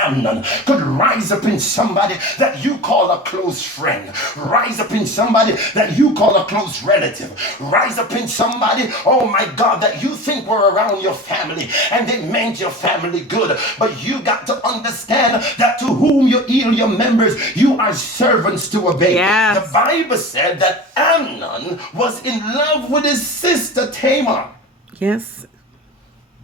Amnon could rise up in somebody that you call a close friend, rise up in somebody that you call a close relative, rise up in somebody, oh my God, that you think were around your family and they meant your family good. But you got to understand that to whom you yield your members, you are servants to obey. Yes. The Bible said that Amnon was in love with his sister Tamar. Yes.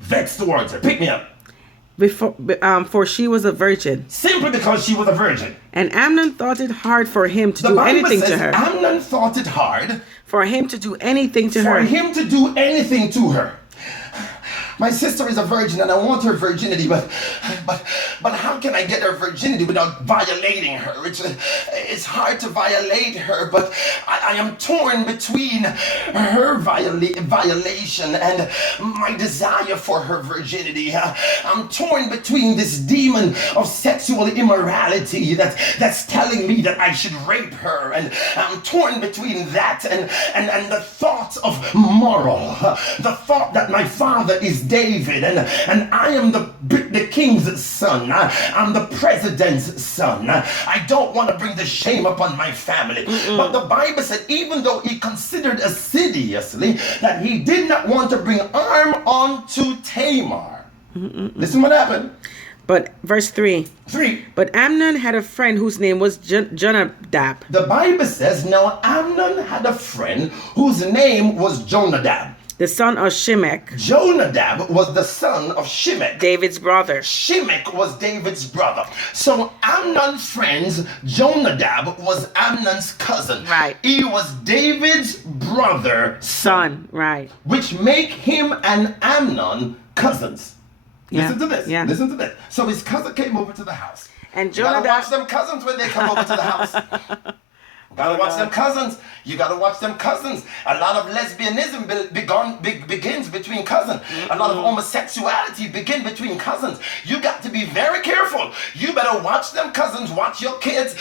Vex towards her. Pick me up. For she was a virgin. Simply because she was a virgin. And Amnon thought it hard for him to do anything to her. Amnon thought it hard for him to do anything to her. For him to do anything to her. My sister is a virgin and I want her virginity, but how can I get her virginity without violating her? It's hard to violate her, but I am torn between her violation and my desire for her virginity. I'm torn between this demon of sexual immorality that's telling me that I should rape her, and I'm torn between that and the thought of moral, the thought that my father is David, and I am the king's son. I'm the president's son. I don't want to bring the shame upon my family. But the Bible said, even though he considered assiduously that he did not want to bring harm onto Tamar. Listen what happened. But verse 3. But Amnon had a friend whose name was Jonadab. The Bible says, now Amnon had a friend whose name was Jonadab, the son of Shimech. Jonadab was the son of Shimech, David's brother. Shimech was David's brother. So Amnon's friends, Jonadab was Amnon's cousin. Right. He was David's brother son. Right. Which make him and Amnon cousins. Yeah. Listen to this. Yeah. Listen to this. So his cousin came over to the house. And Jonadab, you gotta watch them cousins when they come over to the house. Gotta watch them cousins. You gotta watch them cousins. A lot of lesbianism begins between cousins. A lot of homosexuality begins between cousins. You got to be very careful. You better watch them cousins. Watch your kids.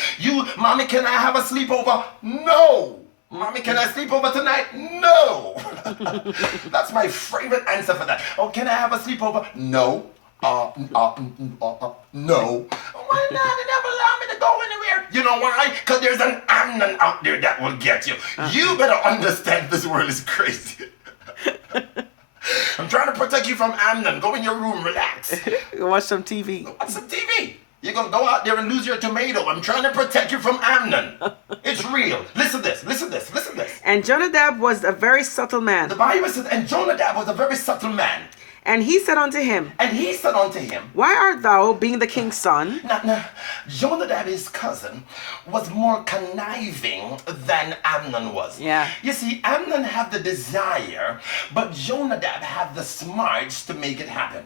Mommy, can I have a sleepover? No. Mommy, can I sleep over tonight? No. That's my favorite answer for that. Oh, can I have a sleepover? No. No. Why not? They never allow me to go anywhere. You know why? Because there's an Amnon out there that will get you. You better understand this world is crazy. I'm trying to protect you from Amnon. Go in your room, relax. Watch some TV. Watch some TV. You're going to go out there and lose your tomato. I'm trying to protect you from Amnon. It's real. Listen to this. Listen to this. Listen to this. And Jonadab was a very subtle man. The Bible says, and Jonadab was a very subtle man. And he said unto him, Why art thou, being the king's son? Now, Jonadab, his cousin, was more conniving than Amnon was. Yeah. You see, Amnon had the desire, but Jonadab had the smarts to make it happen.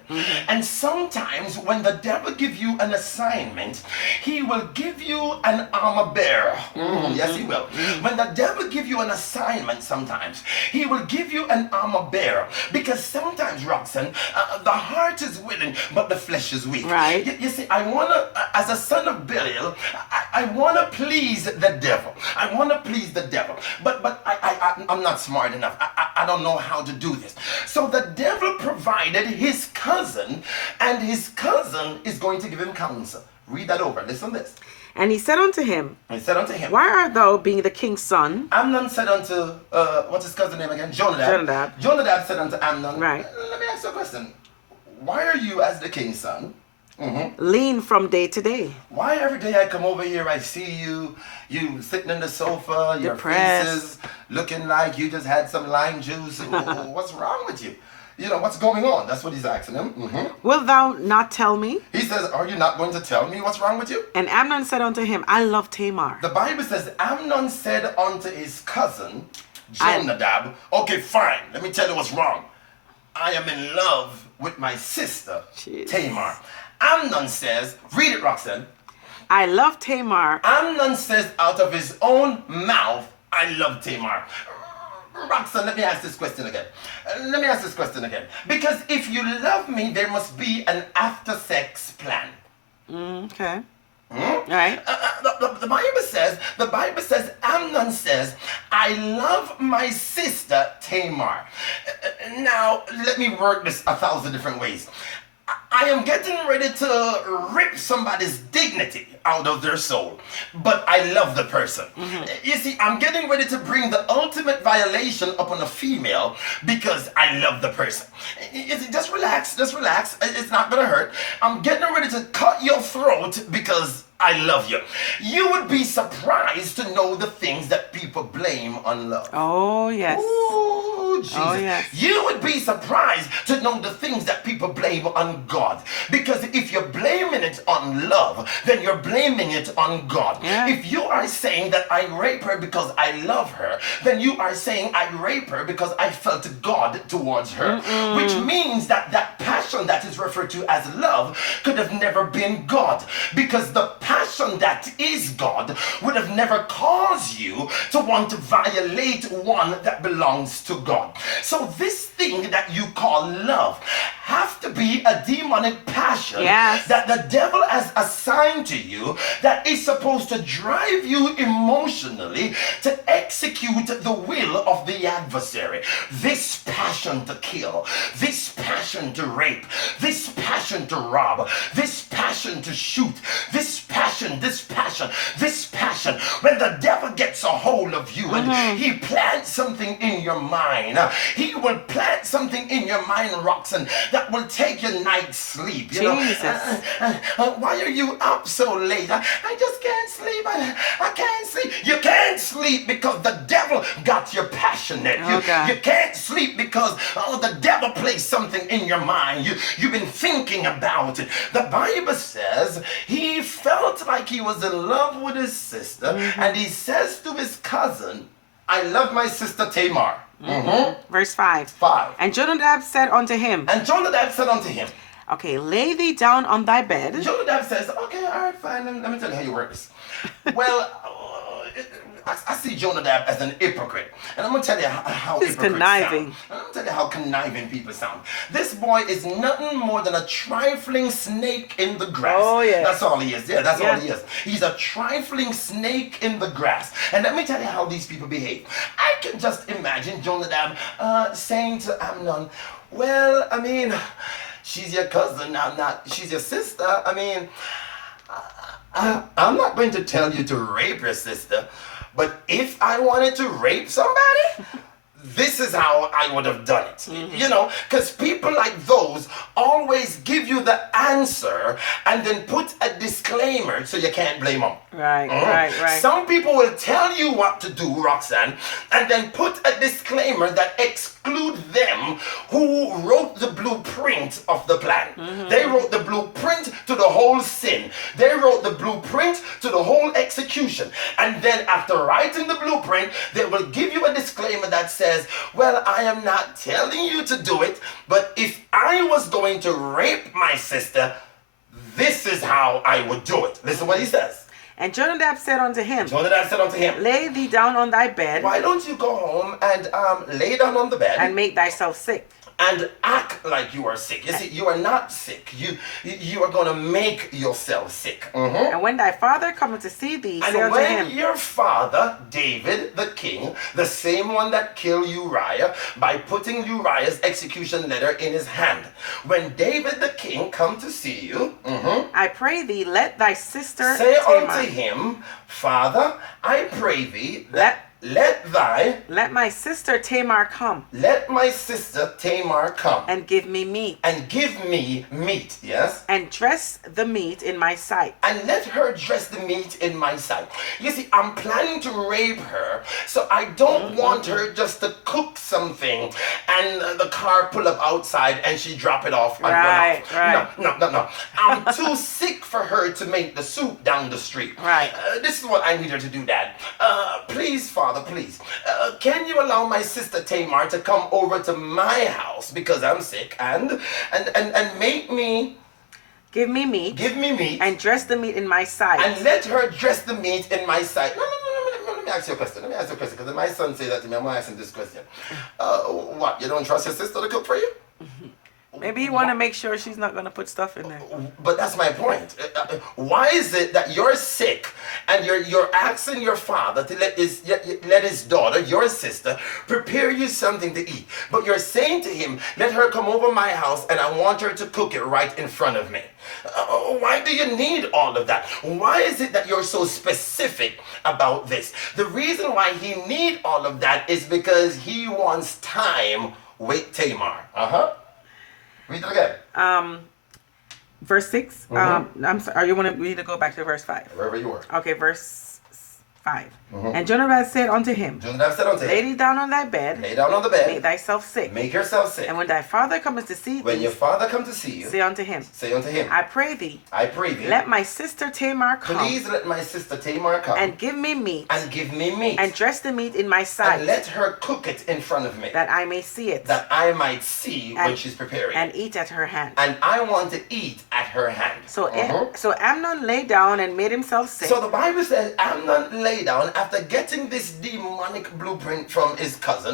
And sometimes when the devil gives you an assignment, he will give you an armor bearer. Yes, he will. When the devil gives you an assignment sometimes, he will give you an armor bearer. Because sometimes, Roxanne, the heart is willing, but the flesh is weak. Right. You see, I want to, as a son of Belial, I want to please the devil. I want to please the devil. But I'm not smart enough. I don't know how to do this. So the devil provided his cousin, and his cousin is going to give him counsel. Read that over. Listen to this. And he said unto him, Why art thou, being the king's son? Amnon said unto, what's his cousin's name again? Jonadab. Jonadab said unto Amnon, right. Let me ask you a question. Why are you, as the king's son, lean from day to day? Why every day I come over here, I see you sitting in the sofa, your face is looking like you just had some lime juice. What's wrong with you? You know, what's going on? That's what he's asking him. Wilt thou not tell me? He says, are you not going to tell me what's wrong with you? And Amnon said unto him, I love Tamar. The Bible says, Amnon said unto his cousin, Jonadab, okay, fine, let me tell you what's wrong. I am in love with my sister, Tamar. Amnon says, read it, Roxanne. I love Tamar. Amnon says out of his own mouth, I love Tamar. Roxanne, let me ask this question again. Because if you love me, there must be an after-sex plan. Okay. Right. The Bible says, Amnon says, I love my sister Tamar. Now, let me work this 1,000 different ways. I am getting ready to rip somebody's dignity out of their soul, but I love the person. You see, I'm getting ready to bring the ultimate violation upon a female because I love the person. You see, just relax, just relax. It's not gonna hurt. I'm getting ready to cut your throat because I love you. You would be surprised to know the things that people blame on love. Oh, yes. Ooh, Jesus. Oh, yes. You would be surprised to know the things that people blame on God. Because if you're blaming it on love, then you're blaming it on God. Yeah. If you are saying that I rape her because I love her, then you are saying I rape her because I felt God towards her. Which means that that passion that is referred to as love could have never been God. Because the passion that is God would have never caused you to want to violate one that belongs to God. So this thing that you call love have to be a demonic passion that the devil has assigned to you that is supposed to drive you emotionally to execute the will of the adversary. This passion to kill, this passion to rape, this passion to rob, this passion to shoot, this passion, this passion, this passion. When the devil gets a hold of you and he plants something in your mind, he will plant something in your mind, Roxanne, that will take your night's sleep. You know, why are you up so late? I just can't sleep. I can't sleep. You can't sleep because the devil got you passionate. You can't sleep because the devil placed something in your mind. You've been thinking about it. The Bible says he felt like he was in love with his sister, and he says to his cousin, I love my sister Tamar. Verse 5. And Jonadab said unto him. Okay, lay thee down on thy bed. Jonadab says, okay, all right, fine. Let me tell you how you work this. Well, I see Jonadab as an hypocrite. And I'm going to tell you how He's conniving. I'm going to tell you how conniving people sound. This boy is nothing more than a trifling snake in the grass. Oh, yeah. That's all he is. Yeah, that's all he is. He's a trifling snake in the grass. And let me tell you how these people behave. I can just imagine Jonadab saying to Amnon, well, I mean, she's your cousin. She's your sister. I mean, I'm not going to tell you to rape your sister. But if I wanted to rape somebody, this is how I would have done it. You know, because people like those always give you the answer and then put a disclaimer so you can't blame them. Right. Some people will tell you what to do, Roxanne, and then put a disclaimer that exclude them who wrote the blueprint of the plan. They wrote the blueprint to the whole sin. They wrote the blueprint to the whole execution. And then after writing the blueprint, they will give you a disclaimer that says, well, I am not telling you to do it, but if I was going to rape my sister, this is how I would do it. Listen what he says. And Jonadab said unto him, lay thee down on thy bed. Why don't you go home and lay down on the bed and make thyself sick? And act like you are sick. You see, you are not sick. You are going to make yourself sick. And when thy father cometh to see thee, say unto him. And when your father, David the king, the same one that killed Uriah, by putting Uriah's execution letter in his hand, when David the king come to see you, I pray thee, let thy sister say Tamar, unto him, Father, I pray thee that let my sister Tamar come. Let my sister Tamar come. And give me meat. And give me meat, yes. And dress the meat in my sight. And let her dress the meat in my sight. You see, I'm planning to rape her, so I don't want her just to cook something and the car pull up outside and she drop it off and run off. Right. No. I'm too sick for her to make the soup down the street. Right. This is what I need her to do, Dad. Please, Father, please. Can you allow my sister Tamar to come over to my house because I'm sick and make me... Give me meat. Give me meat. And dress the meat in my sight. And let her dress the meat in my sight. No. Let me ask you a question. Because if my son says that to me, I'm going to ask him this question. What? You don't trust your sister to cook for you? Maybe you want to make sure she's not going to put stuff in there. But that's my point. Why is it that you're sick and you're asking your father to let his daughter, your sister, prepare you something to eat. But you're saying to him, let her come over my house and I want her to cook it right in front of me. Why do you need all of that? Why is it that you're so specific about this? The reason why he need all of that is because he wants time with Tamar. Read it again. Verse 6. I'm sorry. You want me to go back to verse 5? Wherever you were. Okay, verse 5. And Jonadab said unto him, Lay thee down on thy bed. Lay down on the bed. Make thyself sick. Make yourself sick. And when thy father cometh to see thee, when your father come to see you, say unto him, I pray thee, let my sister Tamar come. Please let my sister Tamar come. And give me meat. And give me meat. And dress the meat in my sight. And let her cook it in front of me. That I may see it. That I might see when she's preparing. And eat at her hand. And I want to eat at her hand. So Amnon lay down and made himself sick. So the Bible says Amnon lay down after getting this demonic blueprint from his cousin.